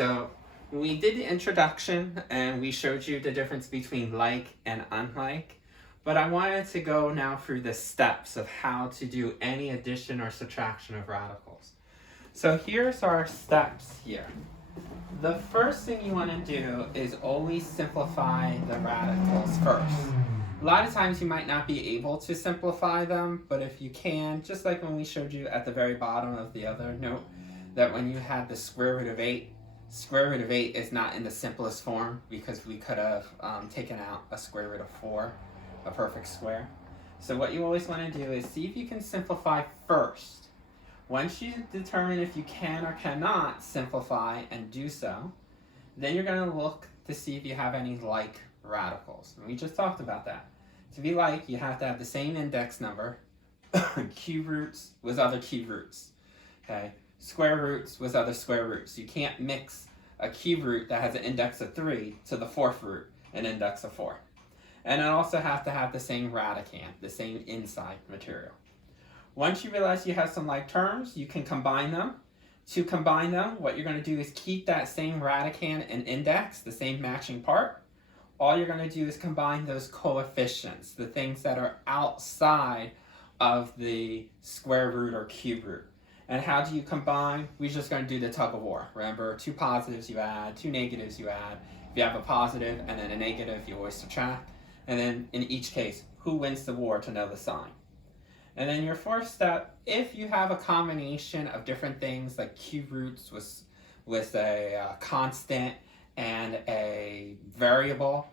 So we did the introduction and we showed you the difference between like and unlike, but I wanted to go now through the steps of how to do any addition or subtraction of radicals. So here's our steps here. The first thing you want to do is always simplify the radicals first. A lot of times you might not be able to simplify them, but if you can, just like when we showed you at the very bottom of the other note, that when you had the square root of 8, square root of 8 is not in the simplest form because we could have taken out a square root of 4, a perfect square. So what you always want to do is see if you can simplify first. Once you determine if you can or cannot simplify and do so, then you're going to look to see if you have any like radicals. And we just talked about that. To be like, you have to have the same index number, cube roots with other cube roots. Okay? Square roots with other square roots. You can't mix a cube root that has an index of 3 to the fourth root, an index of 4. And it also have to have the same radicand, the same inside material. Once you realize you have some like terms, you can combine them. To combine them, what you're going to do is keep that same radicand and index, the same matching part. All you're going to do is combine those coefficients, the things that are outside of the square root or cube root. And how do you combine? We're just going to do the tug of war. Remember, 2 positives you add, 2 negatives you add. If you have a positive and then a negative, you always subtract. And then in each case, who wins the war to know the sign. And then your fourth step, if you have a combination of different things like cube roots with a constant and a variable,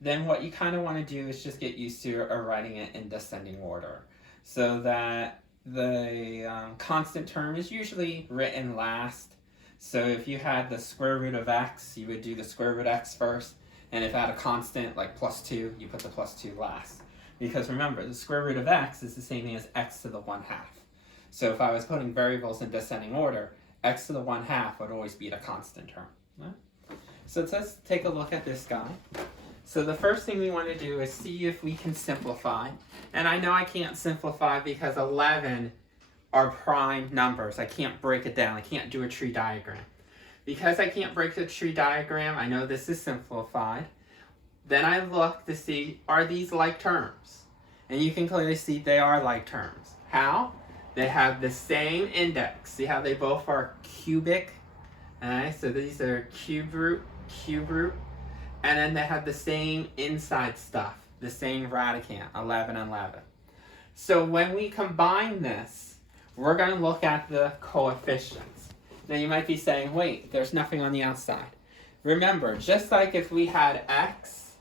then what you kind of want to do is just get used to writing it in descending order. So that the constant term is usually written last. So if you had the square root of x, you would do the square root of x first. And if it had a constant like plus 2, you put the plus 2 last. Because remember, the square root of x is the same thing as x to the 1/2. So if I was putting variables in descending order, x to the 1/2 would always be the constant term. Right? So let's take a look at this guy. So the first thing we want to do is see if we can simplify. And I know I can't simplify because 11 are prime numbers. I can't break it down. I can't do a tree diagram. Because I can't break the tree diagram, I know this is simplified. Then I look to see, are these like terms? And you can clearly see they are like terms. How? They have the same index. See how they both are cubic? Alright, so these are cube root. And then they have the same inside stuff, the same radicand, 11 and 11. So when we combine this, we're going to look at the coefficients. Now you might be saying, wait, there's nothing on the outside. Remember, just like if we had x,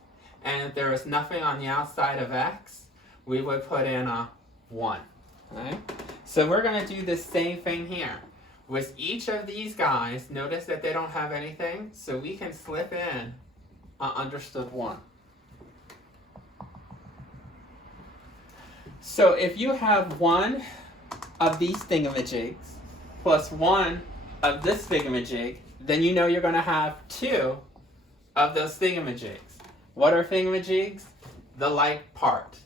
and if there was nothing on the outside of x, we would put in a 1. Okay? So we're going to do the same thing here. With each of these guys, notice that they don't have anything, so we can slip in an understood 1. So if you have 1 of these thingamajigs plus 1 of this thingamajig, then you know you're going to have 2 of those thingamajigs. What are thingamajigs? The like part.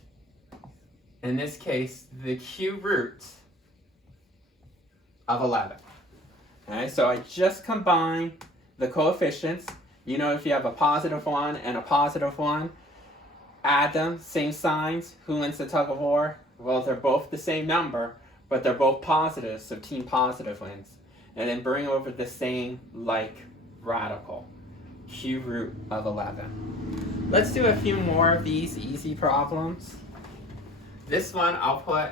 In this case, the cube root of 11. Okay, so I just combine the coefficients. You know, if you have a positive 1 and a positive 1, add them, same signs. Who wins the tug of war? Well, they're both the same number, but they're both positive, so team positive wins. And then bring over the same like radical, cube root of 11. Let's do a few more of these easy problems. This one, I'll put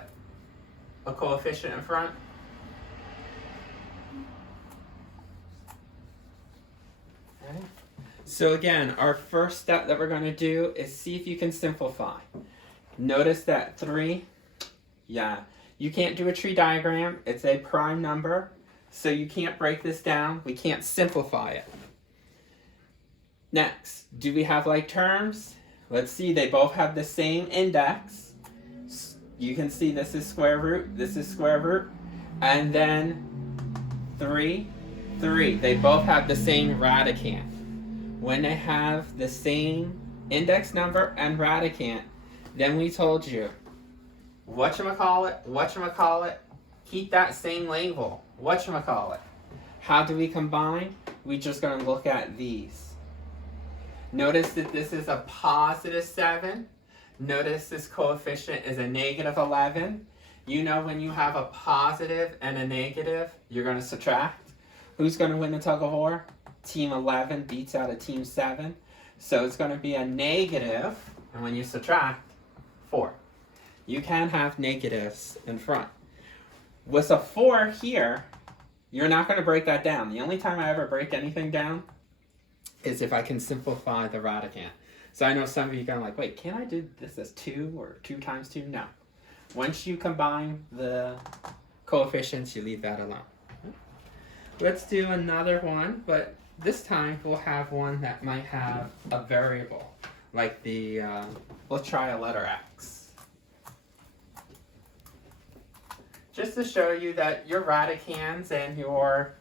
a coefficient in front. Okay. So again, our first step that we're going to do is see if you can simplify. Notice that 3, you can't do a tree diagram. It's a prime number, so you can't break this down. We can't simplify it. Next, do we have like terms? Let's see, they both have the same index. You can see this is square root, this is square root, and then 3. They both have the same radicand. When they have the same index number and radicand, then we told you, whatchamacallit, keep that same label, whatchamacallit. How do we combine? we're just going to look at these. Notice that this is a positive 7. Notice this coefficient is a negative 11. You know when you have a positive and a negative, you're going to subtract. Who's going to win the tug of war? Team 11 beats out a team 7. So it's going to be a negative, and when you subtract, 4. You can have negatives in front. With a 4 here, you're not going to break that down. The only time I ever break anything down is if I can simplify the radicand. So I know some of you are going like, wait, can't I do this as 2 or 2 times 2? No. Once you combine the coefficients, you leave that alone. Let's do another one, but this time we'll have one that might have a variable, like the, let's try a letter X. Just to show you that your radicands and your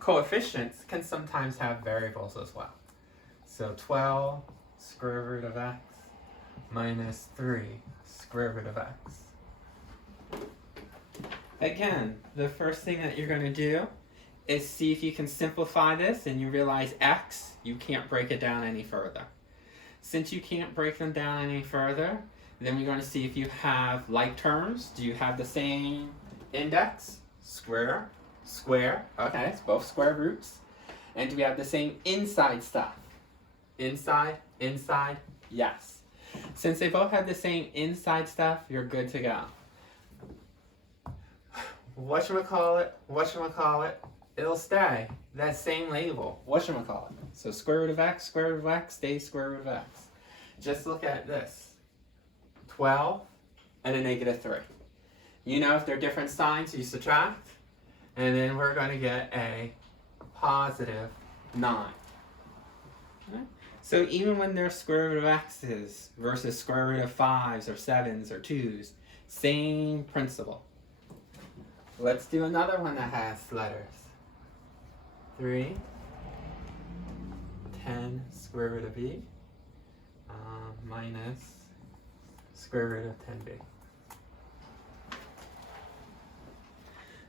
coefficients can sometimes have variables as well. So 12 square root of x minus 3 square root of x. Again, the first thing that you're going to do is see if you can simplify this, and you realize x, you can't break it down any further. Since you can't break them down any further, then we're going to see if you have like terms. Do you have the same index? Square, square. Okay, it's both square roots. And do we have the same inside stuff? Inside, inside, yes. Since they both have the same inside stuff, you're good to go. Whatchamacallit, it'll stay. That same label. Whatchamacallit. So square root of x stays square root of x. Just look at this. 12 and a negative 3. You know if they're different signs, you subtract. And then we're going to get a positive 9. Okay. So even when they're square root of x's versus square root of 5s or 7s or 2s, same principle. Let's do another one that has letters. 3, 10 square root of b minus square root of 10b.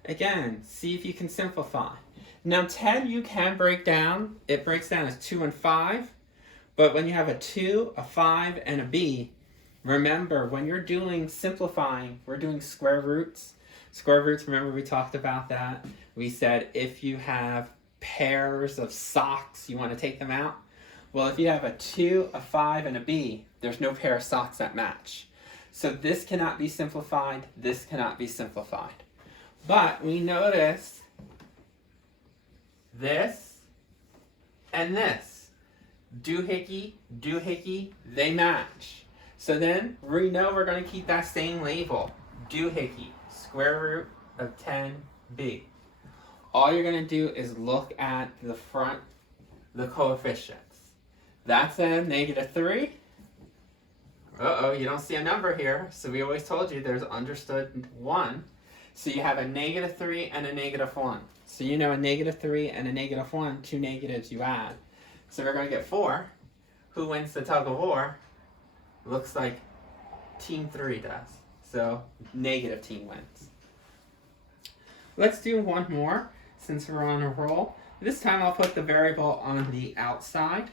Again, see if you can simplify. Now 10 you can break down. It breaks down as 2 and 5. But when you have a 2, a 5, and a b, remember when you're doing simplifying, we're doing square roots. Square roots, remember we talked about that. We said if you have pairs of socks, you want to take them out. Well, if you have a 2, a 5, and a b, there's no pair of socks that match. So this cannot be simplified, this cannot be simplified. But we notice this and this. Doohickey, they match. So then we know we're going to keep that same label. Doohickey, square root of 10b. All you're going to do is look at the front, the coefficients. That's a negative 3. Uh-oh, you don't see a number here. So we always told you there's understood 1. So you have a negative 3 and a negative 1. So you know a negative 3 and a negative 1, 2 negatives you add. So we're going to get 4. Who wins the tug of war? Looks like team 3 does. So negative team wins. Let's do one more since we're on a roll. This time I'll put the variable on the outside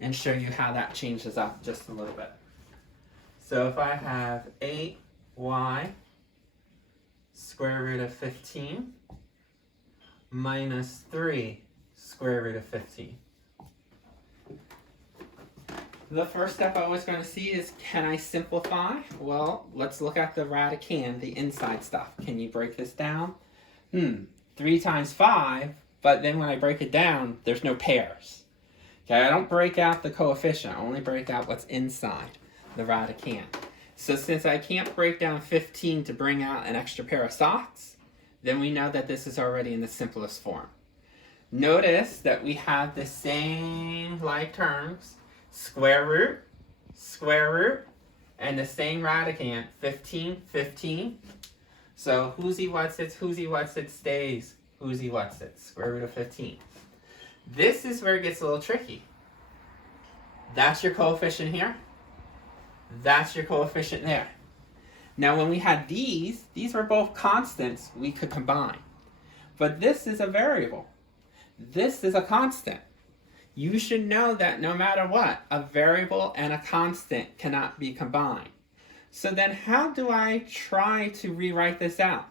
and show you how that changes up just a little bit. So if I have 8y square root of 15 minus 3 square root of 15. The first step I was going to see is, can I simplify? Well, let's look at the radicand, the inside stuff. Can you break this down? 3 times 5, but then when I break it down, there's no pairs. Okay, I don't break out the coefficient, I only break out what's inside the radicand. So since I can't break down 15 to bring out an extra pair of socks, then we know that this is already in the simplest form. Notice that we have the same like terms, square root, and the same radicand, 15, 15. So who's-y what's it stays who's-y what's it, square root of 15. This is where it gets a little tricky. That's your coefficient here. That's your coefficient there. Now when we had these were both constants we could combine. But this is a variable. This is a constant. You should know that no matter what, a variable and a constant cannot be combined. So then how do I try to rewrite this out?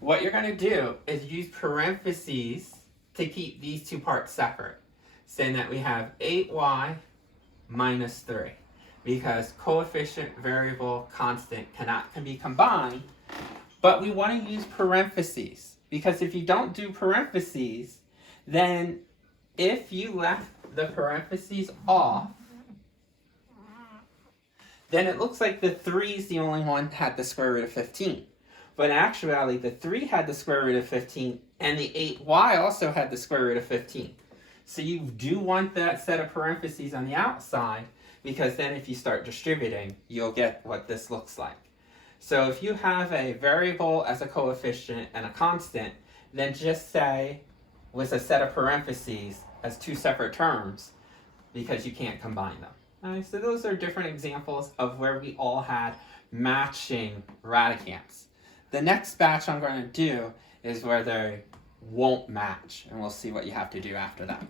What you're going to do is use parentheses to keep these two parts separate, saying that we have 8y minus 3, because coefficient, variable, constant can be combined, but we want to use parentheses, because if you don't do parentheses, then if you left the parentheses off, then it looks like the 3 is the only one that had the square root of 15. But in actuality, the 3 had the square root of 15, and the 8y also had the square root of 15. So you do want that set of parentheses on the outside, because then if you start distributing, you'll get what this looks like. So if you have a variable as a coefficient and a constant, then just say with a set of parentheses as two separate terms, because you can't combine them. Alright, so those are different examples of where we all had matching radicands. The next batch I'm going to do is where they won't match, and we'll see what you have to do after that.